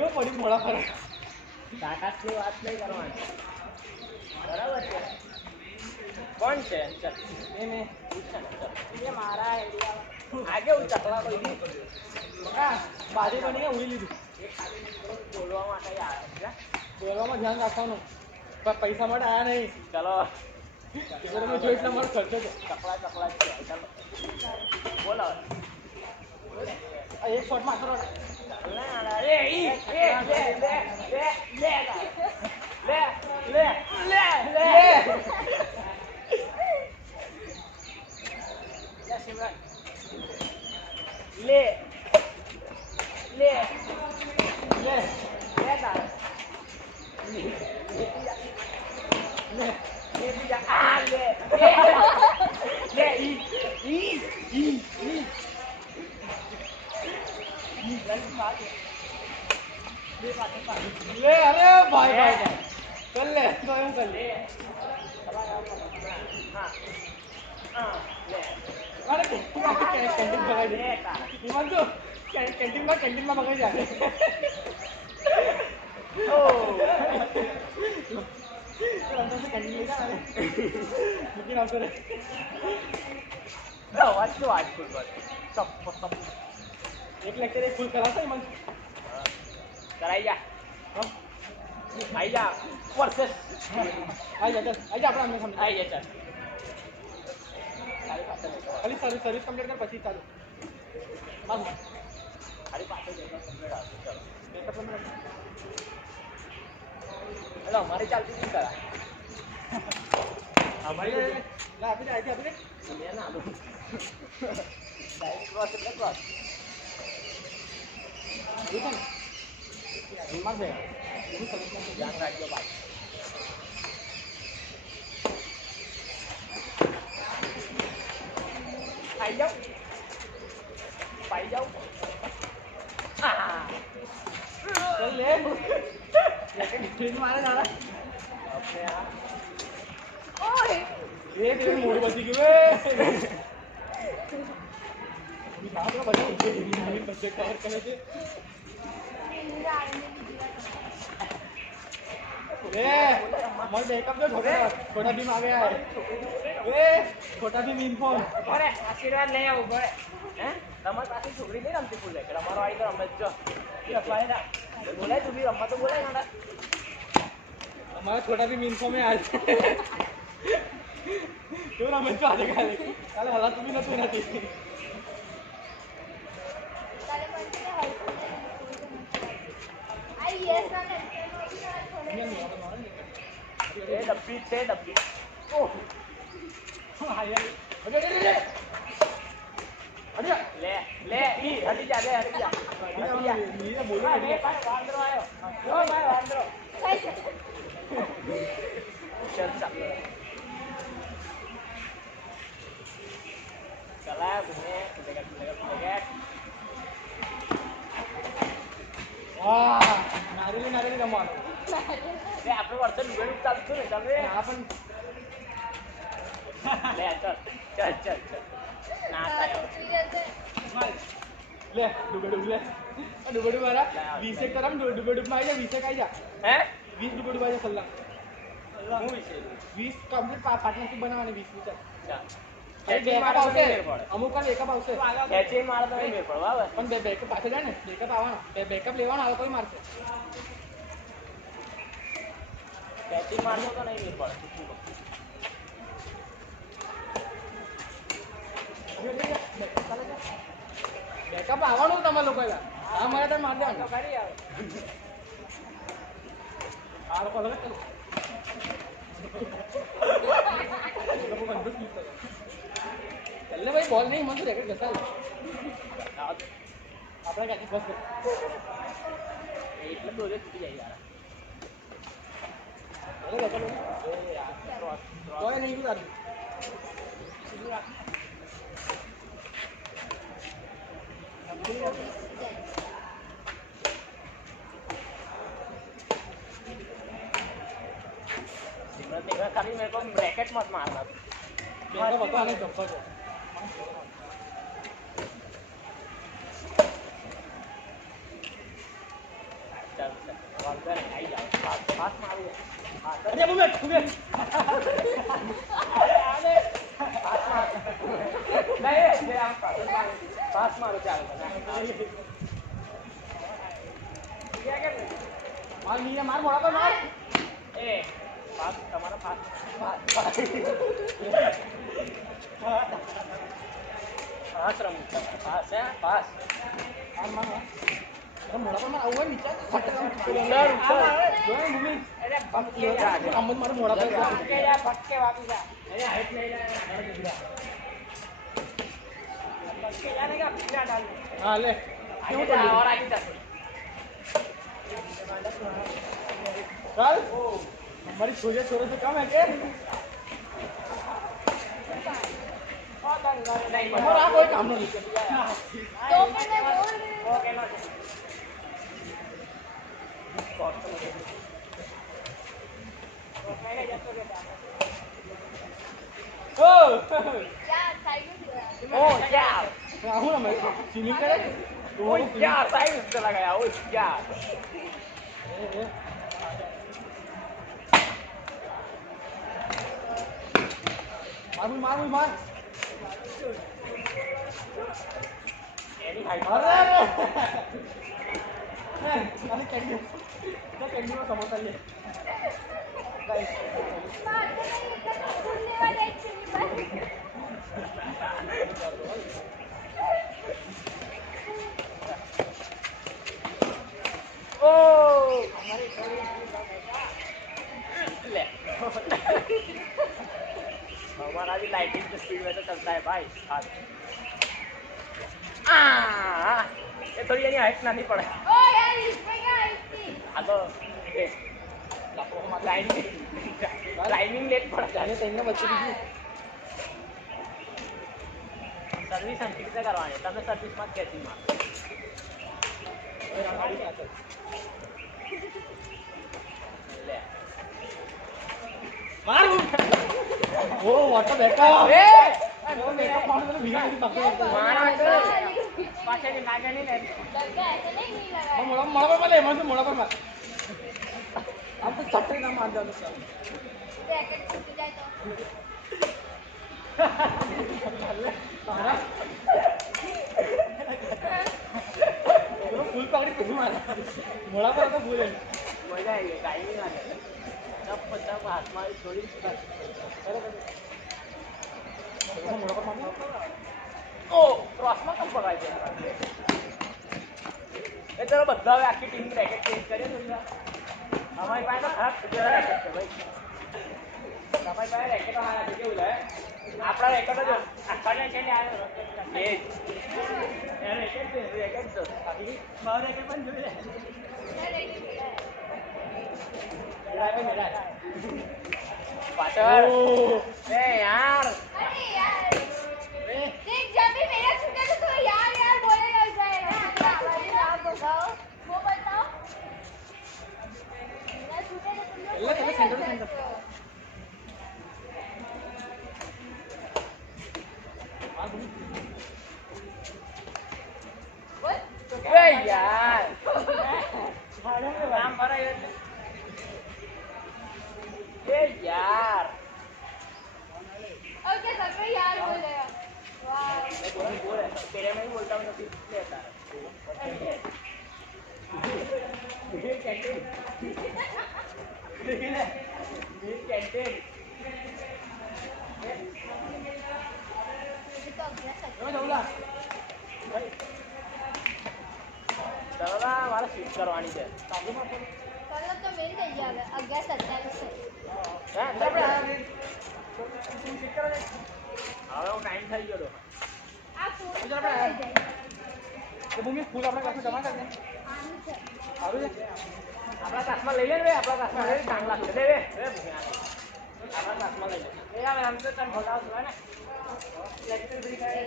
क्यों पड़ी मोड़ा फरक તાકાતની વાત નહીં કરવાની બરાબર છે કોણ છે ચલ એને પૂછે ને ચલ એ મારા એરિયા આગે હું ચકલા કોઈ દી બકા બાજી બની ગયા ઉડી લીધું એ ખાલી બોલવા માટે આવ્યો છે બોલવામાં ધ્યાન રાખવાનું પણ પૈસા માટે આયા નહીં ચલો તમે જો એટલા મારો ખર્ચો છે ચકલા ચકલા જ છે ચાલો બોલો આ એક શોટમાં આખો લે ઈ લે લે લે લે લે લે લે લે લે સિમરન લે લે લે લે તાર લે બીજા આ લે લે ઈ લે અરે ભાઈ ભાઈ કર લે તો એમ કર લે અરે કેન્ટીન બગાડી દે હિમાંશુ કેન્ટીનમાં બગાડી જાય કેન્ટીન લઈ જા મૂકીને આવતો રે અવાજ તો આજ ફૂલ બસ એક લેક્ચર એક ફૂલ કરાવશે હિમાંશુ કરાઈ જા આઈ જા પ્રોસેસ આઈ જા આપણે અમને સમજ આઈ જા ચાલ ખાલી સર્વિસ કમ્પ્લીટ કર પછી ચાલુ બસ ખાલી પાછળ જઈને કમ્પ્લીટ આવશે ચલો બેકઅપ કમ્પ્લીટ એટલે અમારે ચાલતી નહીં કરા ભાઈ લા આપી દે આપી દે મેં ના આલું ડાયરેક્ટ ક્રોસ એટલે ક્રોસ ઠીક છે હિમાન છે ધ્યાન રાખજો પાછું પાઈ જાઓ ચલ લે ટ્રેન મારે દાદા આપણે આ એક ટ્રેન મોડ બચી ગયું આપણે બધા સબ્જેક્ટ કવર કરે છે मर बेकअप जो छोटा भीम आ गया है छोटा भीम यूनिफॉर्म અરે આશીર્વાદ લઈ આવું બળે હે તમારી પાસે છોકરી નહીં રમતી ફૂલ કે અમારો આઈ તો રમે જ જો લખવાય ના બોલાય તું બી રમવા તો બોલાય ના हमारा छोटा भीम यूनिफॉर्म में आज क्यों रमे तो आज काले काले हला तू भी ना तू नहीं आई यस ना એ ડબ્બી છે ડબ્બી ઓહ લે લે ઈ હટી જા લે હટી જા લે વાંદરો આવ્યો જો ભાઈ વાંદરો ચલ ચલ ચલા ઘૂમે કુદેગા वाह नारेली रमવાનો લે આપણે વર્ષે ડુબેડું ચાલુ છું ને ચાલ રે आपण લે ચલ ના થાય ले डुबेडुब वाला 20 एक करम डुबेडुब में आ जा 20 एक आ जा હે 20 डुबेडुब आ जा सल्ला હું વિશે 20 कंप्लीट पार्टनरशिप बनावવાની 20 વિચાર ચાલ બેકઅપ આવશે અમુક વાર બેકઅપ આવશે કેચિંગ મારે તો નહીં મેળ પડવા બસ પણ બેકઅપ પાછળ જાય ને બેકઅપ આવવાનો બેકઅપ લેવાનો આવે કોઈ મારશે કેચિંગ મારતો તો નહીં મેળ પડે બેકઅપ આવવાનું તમારે લોકો આ મારે તો માર દેવાનું કરી આવે આ લોકો અલગ કરો એટલે ભાઈ બોલ નહીં મને રેકેટ ઘસાય આપણે ક્યાંથી બસ એટલે દોરે છૂટી જાય યાર અરે રેકેટ કોઈ નહીં ગયું તારું सिमरन देखा खाली मेरे को ब्रैकेट मत मारना બેકઅપ હતો અને જમ્પર છે વાંધો નહીં, આવી જાઓ. પાસમાં આવી જાઓ. હા, અરે મુમેટ મુમેટ પાસ મારો ચાલે માર મીને માર મોડા પર માર એ પાસ તમારો પાસ પાસ રમવું પાસ હે પાસ માર માર અરે મોડા પર માર આવું હોય નીચે ફટકામ જોય મમ્મી અરે ભટકે અમદ માર મોડા પર ભટકે વાપી જા અરે હાઈટ લઈ લે ભટકે જાને કા પીના ડાલ હા લે કેવું તો और आगे जा ચાલ हमारी छोटे छोरे से कम है के हमारा कोई काम नहीं तो मैं बोल रही हूँ ओके नो ओ क्या साइड में ओ यार राहुल मैं स्विमिंग करे ओ यार साइड से चला गया ओ यार मार मार एनी हाइट अरे अरे कैंडी तो कैंडी में समोसा ले भूलने वाले एक चीज पर ओ हमारे ले हमारा भी लाइटिंग की स्पीड में तो चलता है भाई ये थोड़ी यानी हाइट ना नहीं पड़े ओ यार इसमें क्या है इसकी अब टाइमिंग लेट पड़ा जाने तेंगे बच्चे की सर्विस हम कितने करवाने तब सर्विस मत कहती मां ले मार ओ वाटर बेटा ए वो मेकअप मारने में भीगा नहीं पकड़ मारा पाछे की नागे नहीं ले लड़का ऐसे नहीं लगा है मोड़ा मोड़ा पर ले मन से मोड़ा पर मार अब तो चट्टे ना मार जाओ सर रैकेट टूट जाए तो तारा वो फुल पकड़ी किसी मार मोड़ा पर तो फुल है मजा आएगी टाइमिंग आ जाए तब हाथ मारी थोड़ी मोड़ा पर मार ओ क्रॉस में कम पकड़ दिया ये चलो बदलाव आखी टीम रैकेट चेंज करे हमारे पास तो खराब रैकेट है भाई हमारे पास रैकेट हमारा देखिए उधर आपका रैकेट जो अच्छा रैकेट आया ये रैकेट तो बाकी बाहर रैकेट बन जो है मेरा पाटर ए यार अरे यार देख जब भी मेरा छूटे तो तू यार यार बोले लग जाएगा हमारे नाम बताओ वो बताओ मेरा छूटे तो तुम लोग चलो सेंटर सेंटर बोल ए यार नाम भरा ये यार और क्या सब कोई यार बोलेगा वाह मैं बोल रहा था तेरे में ही बोलता हूँ तो फिर लेता है कैंटीन कैंटीन ये तो अगला सच चलो ना हमारा स्विच करवानी है कल तो मेरी तैयार है अगला 27 से હવે હું ટાઈમ થઈ ગયો आप फोन चलो पर अपना- ले जाइए तो भूमि फूल अपने क्लास में जमा कर दे आने से आरो जे આપણા ક્લાસમાં લઈ લે ને આપણા ક્લાસમાં લઈ કામ લાગશે લે આપણા ક્લાસમાં લઈ લે હવે આમ તો તને ભગાવ છું ને લેક્ચર ફ્રી કરે